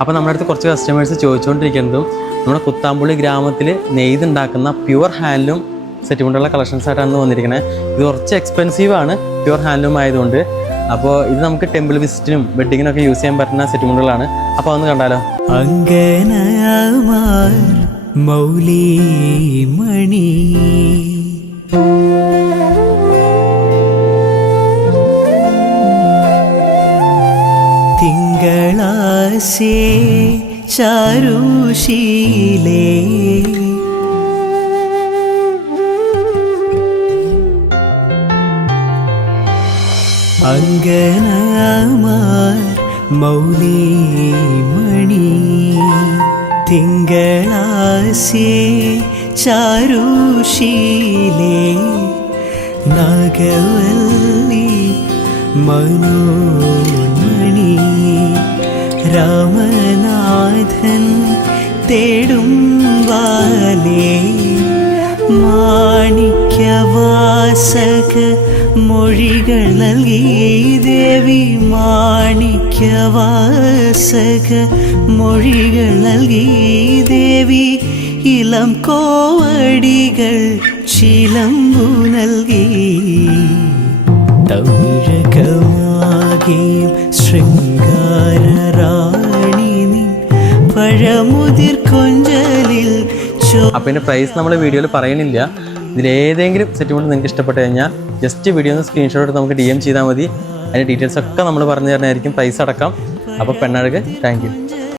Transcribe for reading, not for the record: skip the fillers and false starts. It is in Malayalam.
അപ്പോൾ നമ്മുടെ അടുത്ത് കുറച്ച് കസ്റ്റമേഴ്സ് ചോദിച്ചുകൊണ്ടിരിക്കുന്നതും നമ്മുടെ കുത്താമ്പുള്ളി ഗ്രാമത്തിൽ നെയ്തുണ്ടാക്കുന്ന പ്യുവർ ഹാൻഡ്ലൂം സെറ്റ് മുണ്ടുള്ള കളക്ഷൻസ് ആയിട്ടാണ് വന്നിരിക്കുന്നത്. ഇത് കുറച്ച് എക്സ്പെൻസീവ് ആണ് പ്യുവർ ഹാൻഡ്ലൂം ആയതുകൊണ്ട്. അപ്പോൾ ഇത് നമുക്ക് ടെമ്പിൾ വിസിറ്റിനും വെഡിങ്ങിനൊക്കെ യൂസ് ചെയ്യാൻ പറ്റുന്ന സെറ്റ് മുണ്ടുകളാണ്. അപ്പോൾ അതൊന്ന് കണ്ടാലോ. മൗലിമണി തിങ്കളാസേ ചാരുശീലേ അങ്കനമാർ മൗലിമണി തിങ്കളാസേ ചാരുശീലേ നാഗവല്ലി മനോന്മണി രാമനാഥൻ തേടും വാലേ മാണിക്യവാസക മൊഴികൾ നൽകി ദേവി മാണിക്യവാസക മൊഴികൾ നൽകി ദേവി ഇളം കോവടികൾ ചിലമ്പു നൽകി തമിഴകമാകെ ശൃംഗാരറാണി പഴമുതിർ കൊഞ്ചലിൽ. അപ്പോൾ ഇതിൻ്റെ പ്രൈസ് നമ്മൾ വീഡിയോയിൽ പറയണില്ല. ഇതിലേതെങ്കിലും സെറ്റ് കൊണ്ട് നിങ്ങൾക്ക് ഇഷ്ടപ്പെട്ട് കഴിഞ്ഞാൽ ജസ്റ്റ് വീഡിയോ ഒന്ന് സ്ക്രീൻഷോട്ട് എടുത്ത് നമുക്ക് DM ചെയ്താൽ മതി. അതിൻ്റെ ഡീറ്റെയിൽസ് ഒക്കെ നമ്മൾ പറഞ്ഞു തരുന്നതായിരിക്കും, പ്രൈസ് അടക്കം. അപ്പോൾ പെണ്ണഴക്, താങ്ക് യു.